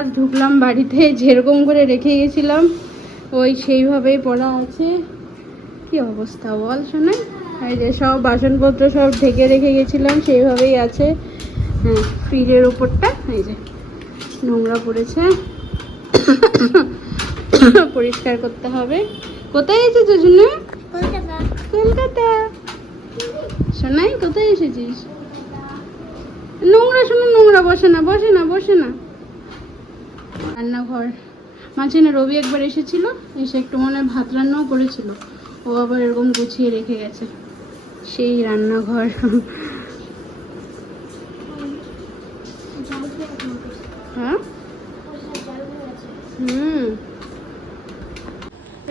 Just ঢুকলাম বাড়িতে যেরকম করে রেখে গেছিলাম ওই সেইভাবেই পড়া আছে। কি অবস্থা বল শোনা? এই যে সব বাসনপত্র সব ঢেকে রেখে গেছিলাম সেইভাবেই আছে। হ্যাঁ ফ্রিজের উপরটা এই যে নোংরা পড়েছে। পরিষ্কার করতে হবে। কোথায় এসেছ শুনে? কলকাতা। শোনাই কোথায় এসেছিস? নোংরা শোনো নোংরা বসে না বসে না বসে না। রান্নাঘর। মাঝে না রবি একবার এসেছিল, এসে একটু মনে ভাত রান্নাও করেছিল। ও আবার এরকম গুছিয়ে রেখে গেছে। সেই রান্নাঘর। হ্যাঁ? হুম।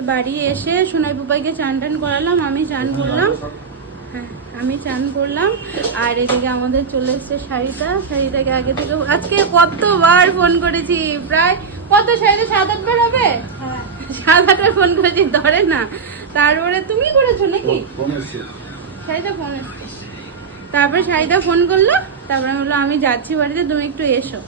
বাড়ি এসে সোনাই বুবাইকে চান টান করালাম, আমি চান করলাম। হ্যাঁ আমি চান করলাম আর এদিকে আমাদের চলে এসছে শাড়িটা। শাড়িটাকে আগে থেকে আজকে কতবার ফোন করেছি প্রায় কত শাড়িতে সাত আটবার হবে? সাত আটবার ফোন করেছি ধরে না। তারপরে তুমি করেছ নাকি? শাড়িটা ফোন এসছে। তারপরে শাড়িটা ফোন করল তারপরে বলল আমি যাচ্ছি বাড়িতে তুমি একটু এসো।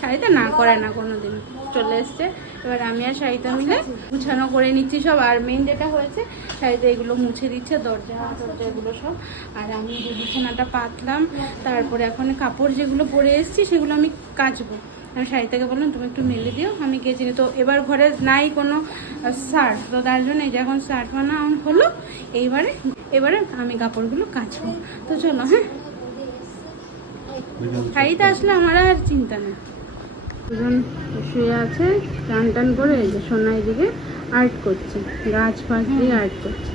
শাড়িটা না করে না, কোনোদিন চলে এসছে। এবার আমি আর শাড়িটা মিলে গুছানো করে নিচ্ছি সব। আর মেন যেটা হয়েছে শাড়িটা এগুলো মুছে দিচ্ছে, দরজা দরজা এগুলো সব। আর আমি যে বিছানাটা পাতলাম, তারপরে এখন কাপড় যেগুলো পরে এসেছি, সেগুলো আমি কাচবো। আমি শাড়িটাকে বললাম, তুমি একটু মেলে দিও, আমি নিই। তো এবার ঘরে নাই কোনো শার্ট তো তার জন্য এই যে এখন শার্ট বানা হলো, এইবারে, এবারে আমি কাপড়গুলো কাচবো। তো চলো হ্যাঁ। শাড়িতে আসলে আমার আর চিন্তা নেই। দুজন শুয়ে আছে টান টান করে এই যে আর্ট করছে গাছ ফাছ দিয়ে আর্ট করছে।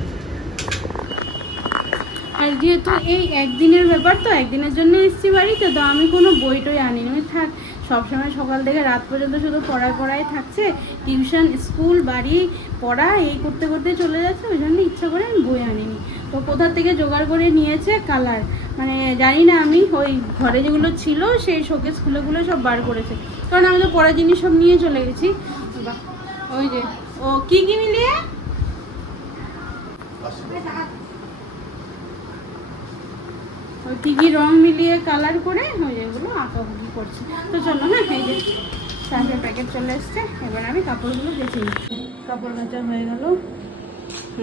আর যেহেতু এই একদিনের ব্যাপার তো একদিনের জন্য এসেছি বাড়িতে তো আমি কোনো বই টই আনিনি। আমি থাক সবসময় সকাল থেকে রাত পর্যন্ত শুধু পড়ায় পড়ায় থাকছে টিউশন স্কুল বাড়ি পড়া এই করতে করতে চলে যাচ্ছে ওই জন্য ইচ্ছা করে আমি বই আনিনি। তো কোথা থেকে জোগাড় করে নিয়েছে কালার? মানে জানি না আমি ওই ঘরে যেগুলো ছিল সেই শোকেস খুলেগুলো সব বার করেছে। কারণ আমি তো পড়ার জিনিস সব নিয়ে চলে গেছি। ওই যে, ও কি কি মিলিয়ে? ওই কি কি রং মিলিয়ে কালার করে, ওই যেগুলো আঁকাবুকি করছে। তো চলো হ্যাঁ এই যে চারটে প্যাকেট চলে এসছে, এবার আমি কাপড়গুলো নিই। কাপড় কাচা হয়ে গেল।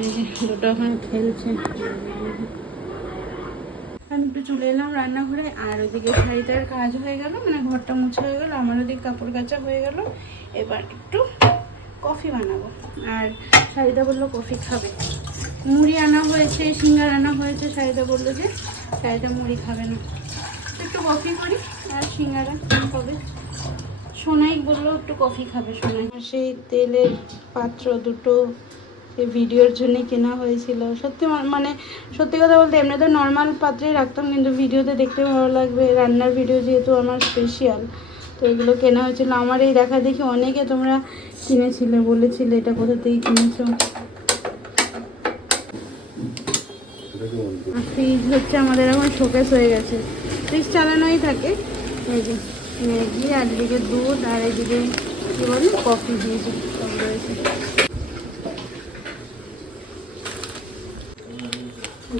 এই যে দুটো এখন খেলছে। আমি একটু চলে এলাম রান্নাঘরে, আর ওইদিকে শাড়িটার কাজ হয়ে গেল মানে ঘরটা মুছে হয়ে গেল আমার ওদিকে কাপড় কাচা হয়ে গেল। এবার একটু কফি বানাবো। আর শাড়িটা বলল কফি খাবে। মুড়ি আনা হয়েছে, সিঙ্গার আনা হয়েছে, শাড়িটা বলল যে শাড়িটা মুড়ি খাবে না। একটু কফি করি, আর সিঙ্গারা হবে সোনাই বলল একটু কফি খাবে সোনাই সেই তেলের পাত্র দুটো এই ভিডিওর জন্য কেনা হয়েছিল। সত্যি মানে সত্যি কথা বলতে এমনিতে নর্মাল পাত্রেই রাখতাম, কিন্তু ভিডিওতে দেখতে ভালো লাগবে। রান্নার ভিডিও যেহেতু আমার স্পেশাল তো এগুলো কেনা হয়েছিল। আমার এই দেখা দেখি অনেকে তোমরা কিনেছিলে, বলেছিলে এটা কোথা থেকে কিনেছো। ফ্রিজ হচ্ছে আমাদের এখন শোকেস হয়ে গেছে। ফ্রিজ চালানোই থাকে। ম্যাগি, আর এদিকে দুধ, আর এদিকে কী বলি? কফি দিয়েছে রয়েছে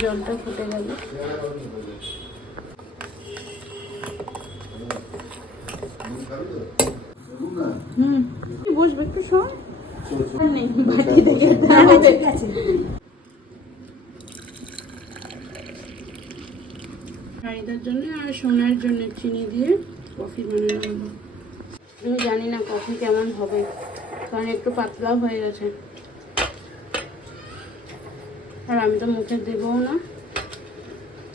জলটা ফুটে গেল। হুম বসবে একটু থেকে ঠিক জন্য আর সোনার জন্য চিনি দিয়ে কফি বানানো হলো আমি জানি না কফি কেমন হবে কারণ একটু পাতলাও হয়ে গেছে। আর আমি তো মুখে দেবও না।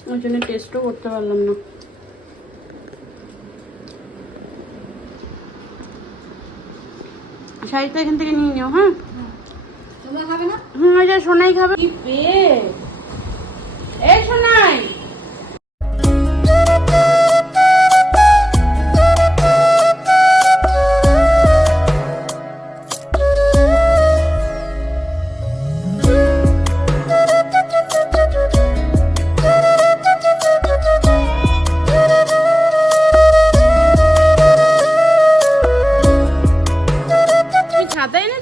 ওই জন্য টেস্টও করতে পারলাম না। শাড়িটা এখান থেকে নিয়ে নিও হ্যাঁ? তোমরা খাবে না? হুম ওই সোনাই খাবে। কি পেয়ে এই সোনাই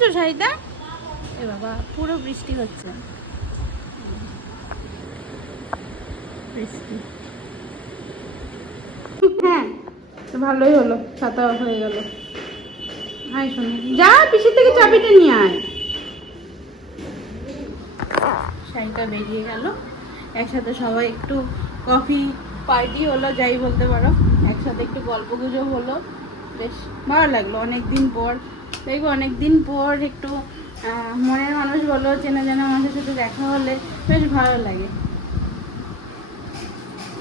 এনেছো শাড়িটা? এ বাবা পুরো বৃষ্টি হচ্ছে। বৃষ্টি। হ্যাঁ তো ভালোই হলো ছাতা হয়ে গেল। আয় শোনো যা পিসের থেকে চাবিটা নিয়ে আয়। শাড়িটা বেরিয়ে গেল। একসাথে সবাই একটু কফি পার্টি হলো যাই বলতে পারো। একসাথে একটু গল্প গুজব হলো। বেশ ভালো লাগল। অনেকদিন পর দেখব অনেক দিন পর একটু মনের মানুষ বলো, চেনা জানা মানুষের সাথে দেখা হলে বেশ ভালো লাগে।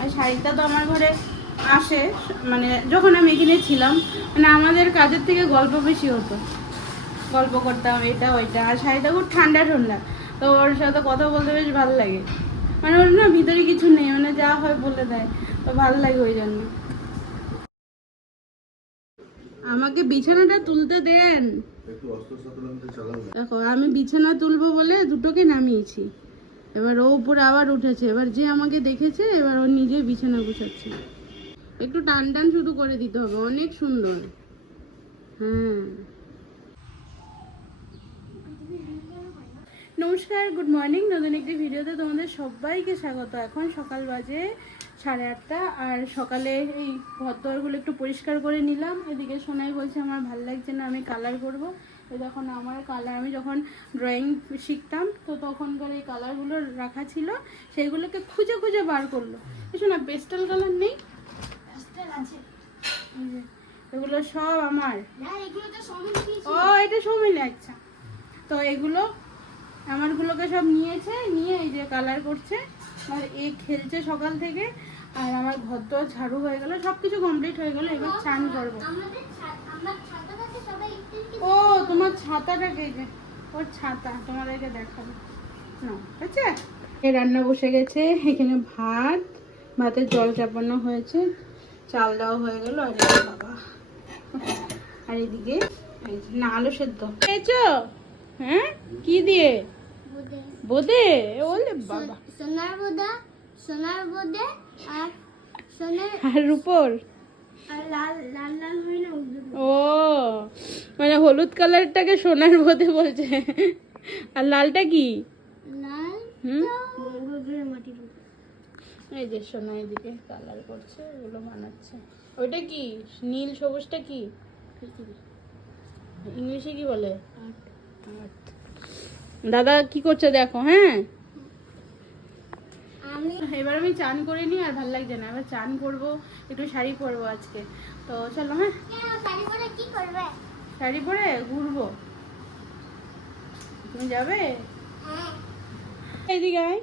আর শাড়িটা তো আমার ঘরে আসে মানে যখন আমি এখানে ছিলাম মানে আমাদের কাজের থেকে গল্প বেশি হতো। গল্প করতাম, এটা, ওইটা, আর শাড়িটা খুব ঠান্ডা ঠান্ডা, তো ওর সাথে কথা বলতে বেশ ভালো লাগে। মানে ওর না ভিতরে কিছু নেই মানে যা হয় বলে দেয়, তো ভালো লাগে ওই জন্য। আমাকে বিছানাটা তুলতে দেন। দেখো আমি বিছানা তুলবো বলে দুটোকে নামিয়েছি। এবার ও উপরে আবার উঠেছে। এবার যে আমাকে দেখেছে এবার ও নিজে বিছানা গুছাচ্ছে। একটু টান টান শুধু করে দিতে হবে অনেক সুন্দর। হ্যাঁ। নমস্কার গুড মর্নিং নতুন একটি ভিডিওতে তোমাদের সবাইকে স্বাগত। এখন সকাল বাজে সাড়ে আটটা আর সকালে এই ঘরদোয়ারগুলো একটু পরিষ্কার করে নিলাম। এদিকে সোনাই বলছে আমার ভালো লাগছে না আমি কালার করব। যখন আমার কালার আমি যখন ড্রয়িং শিখতাম তো তখনকার এই কালারগুলো রাখা ছিল সেইগুলোকে খুঁজে খুঁজে বার করল। কিছু না পেস্টাল কালার নেই? এগুলো সব আমার। ও এটা সৌমিলে আচ্ছা। তো এগুলো আমারগুলোকে সব নিয়েছে নিয়ে এই যে কালার করছে। আর এ খেলছে সকাল থেকে। আর আমার ঘর তো ঝাড়ু হয়ে গেল সব কিছু কমপ্লিট হয়ে গেল এবার চান করব। ও তোমার ছাতাটাকে যে ওর ছাতা তোমাদেরকে দেখাবো। না এই রান্না বসে গেছে এখানে ভাত ভাতের জল চাপানো হয়েছে চাল দেওয়া হয়ে গেল আর বাবা। আর এদিকে না আলু সেদ্ধ। খেয়েছো? হ্যাঁ? কি দিয়ে? বোদে। ওলে বাবা। সোনার বোদা সোনার বোদে আর সোনার আর রূপর? আর লাল লাল লাল না ও মানে হলুদ কালারটাকে সোনার বোদে বলছে। আর লালটা কি? উপর। এই যে সোনা এদিকে কালার করছে ওগুলো বানাচ্ছে ওইটা কি? নীল সবুজটা কি? ইংলিশে কি বলে। দাদা কি করছে দেখো হ্যাঁ? এবার আমি চান করে নিই আর ভালো লাগছে না। এবার চান করব একটু শাড়ি পরবো আজকে। তো চলো হ্যাঁ? শাড়ি পরে কি করবে শাড়ি পরে ঘুরবো। তুমি যাবে? হ্যাঁ এদিকে আয়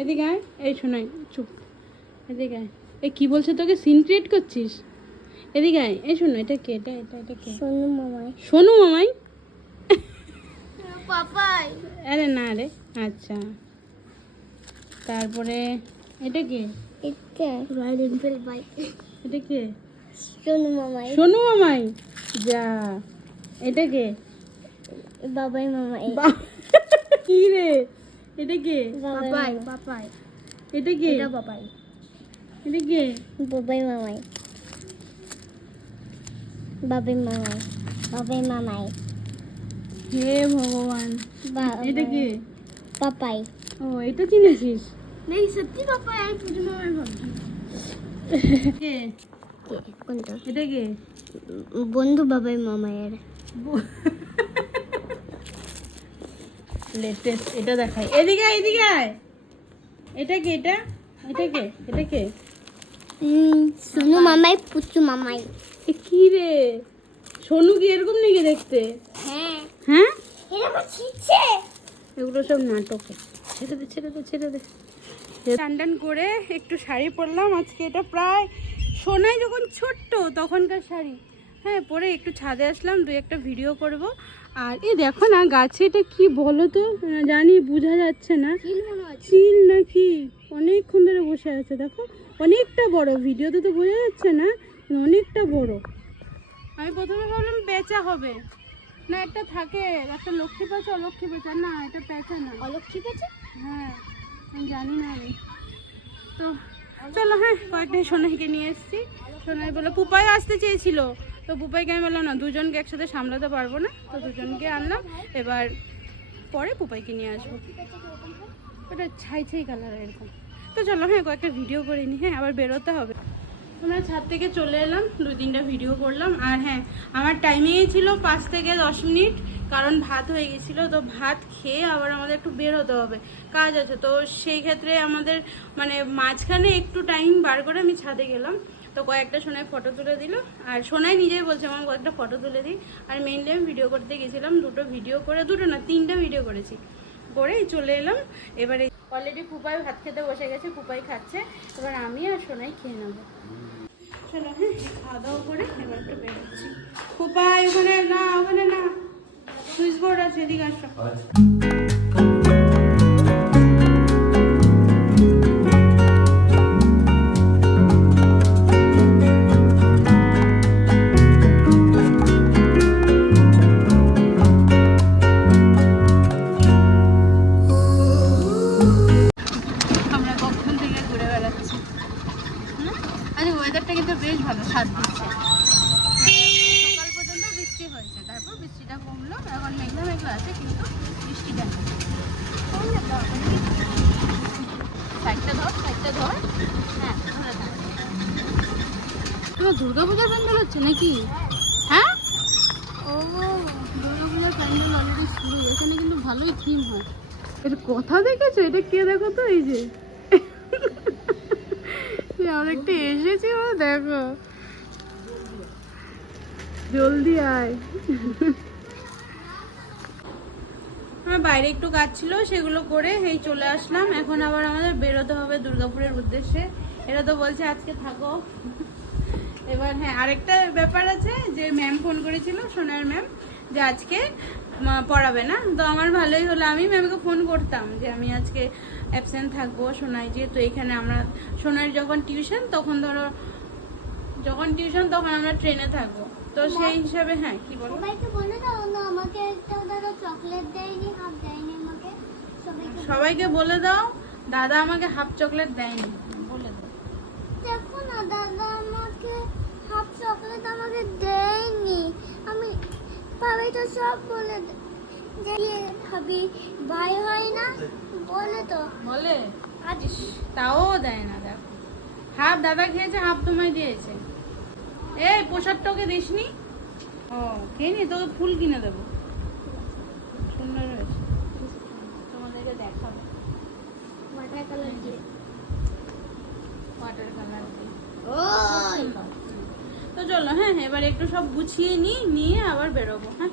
এদিকে আয়। এই শোনাই চুপ। এদিকে আয়। এই কি বলছে তোকে? সিন ক্রিয়েট করছিস? এদিকে আয়। এই শোনো এটা কে? এটা এটা এটা কে? সোনু মামাই। শোনো মামাই? পাপাই। আরে না রে আচ্ছা। তারপরে এটা কে? এটা রয়্যাল এনফিল্ড বাইক এটা কে? সোনু মামাই। মামাই? যা। এটা কে? বাবাই মামাই। কি রে? এটা কে? এটা কে? এটা পাপাই এটা কে? বাবাই মামাই। বাবাই মামাই। বাবাই মামাই। হে ভগবান। এটা কে? পাপাই। ও এটা চিনেছিস? পুজো মামাই কে? কোনটা? এটা কে? বন্ধু বাবাই মামাইয়ের। লেটেস্ট এটা দেখাই। এদিকে এদিকে আয়। এটা কে এটা? এটা কে? এটা কে? সোনু মামাই পুচু মামাই। এ কি রে? সোনু কি এরকম নাকি দেখতে? হ্যাঁ। হ্যাঁ? এরকম এগুলো সব নাটক। ছেড়ে দে ছেড়ে দে ছেড়ে দে। টান টান করে একটু শাড়ি পরলাম। আজকে এটা প্রায় সোনাই যখন ছোট্ট তখনকার শাড়ি। হ্যাঁ পরে একটু ছাদে আসলাম দুই একটা ভিডিও করব। আর এই দেখো না গাছে এটা কি বলো তো? জানি বোঝা যাচ্ছে না। চিল নাকি? অনেকক্ষণ ধরে বসে আছে দেখো। অনেকটা বড় ভিডিওতে তো বোঝা যাচ্ছে না অনেকটা বড়। আমি প্রথমে ভাবলাম পেঁচা হবে। না একটা থাকে একটা লক্ষ্মী পেঁচা লক্ষ্মী পেঁচা। না এটা পেঁচা না। অলক্ষী পেয়েছে হ্যাঁ। জানি না আমি। তো চলো হ্যাঁ কয়েকটা সোনাইকে নিয়ে এসেছি। সোনাই বলে পুপাই আসতে চেয়েছিল। তো পুপাইকে আমি বললাম, না, দুজনকে একসাথে সামলাতে পারব না। তো দুজনকে আনলাম। এবার পরে পুপাইকে নিয়ে আসব। ওটা ছাই ছাই কালার এরকম। তো চলো হ্যাঁ কয়েকটা ভিডিও করে নিই হ্যাঁ আবার বেরোতে হবে। আমরা ছাদ থেকে চলে এলাম। দু তিনটা ভিডিও করলাম। আর হ্যাঁ আমার টাইমিংই ছিল পাঁচ থেকে দশ মিনিট। কারণ ভাত হয়ে গেছিল, তো ভাত খেয়ে আবার আমাদের একটু বের হতে হবে। কাজ আছে, তো সেই ক্ষেত্রে আমাদের মানে মাঝখানে একটু টাইম বার করে আমি ছাদে গেলাম। তো কয়েকটা সোনায় ফটো তুলে দিল। আর সোনাই নিজেই বলছে আমার কয়েকটা ফটো তুলে দিই। আর মেনলি আমি ভিডিও করতে গেছিলাম, দুটো ভিডিও করে, দুটো না, তিনটা ভিডিও করেছি। করেই চলে এলাম। এবারে অলরেডি পুপাই ভাত খেতে বসে গেছে পুপাই খাচ্ছে। এবার আমি আর সোনাই খেয়ে নেব। চলো হ্যাঁ খাওয়া দাওয়া করে এবার একটু বেরোচ্ছি। পুপাই ওখানে না ওখানে না। সুইচ বোর্ড আছে এদিকে আসো। তোমার দুর্গাপূজার প্যান্ডেল হচ্ছে নাকি? হ্যাঁ? ও দুর্গাপূজার প্যান্ডেল অলরেডি শুরু এখানে কিন্তু ভালোই থিম হয়। এটা কথা দেখেছ? এটা কে দেখো তো এই যে? এই আমরা একটু এসেছি ও দেখো। জলদি আয়। আমার বাইরে একটু কাজ ছিল সেগুলো করে এই চলে আসলাম। এখন আবার আমাদের বেরোতে হবে দুর্গাপুরের উদ্দেশ্যে। এরা তো বলছে আজকে থাকো। এবার হ্যাঁ আরেকটা ব্যাপার আছে যে ম্যাম ফোন করেছিল সোনার ম্যাম যে আজকে পড়াবে না। তো আমার ভালোই হলো। আমি ম্যামকে ফোন করতাম যে আমি আজকে অ্যাবসেন্ট থাকব সোনাই যেহেতু এখানে আমরা সোনার যখন টিউশন তখন ধরো যখন টিউশন তখন আমরা ট্রেনে থাকব। তো সেই হিসাবে হ্যাঁ কি বলো? সবাইকে বলে দাও না আমাকে একটা দাদা চকলেট দেয়নি হাফ দেয়নি আমাকে সবাইকে সবাইকে বলে দাও দাদা আমাকে হাফ চকলেট দেয়নি। বলে দাও। দেখো না দাদা আমাকে হাফ চকলেট আমাকে দেয়নি। আমি সবাই তো সব বলে দে- যে ইয়ে ভাবি ভাই হয় না? বলে তো। বলে? আছিস তাও দেয় না দেখো। হাফ দাদা খেয়েছে হাফ তোমায় দিয়েছে। এই প্রসাদটা ওকে দিসনি? ও খেয়ে নি তোকে ফুল কিনে দেবো। সুন্দর হয়েছে। তোমাদেরকে দেখাবো। ওয়াটার কালার দিয়ে। ওয়াটার কালার দিয়ে। তো চলো হ্যাঁ এবার একটু সব গুছিয়ে নিই নিয়ে আবার বেরোবো হ্যাঁ?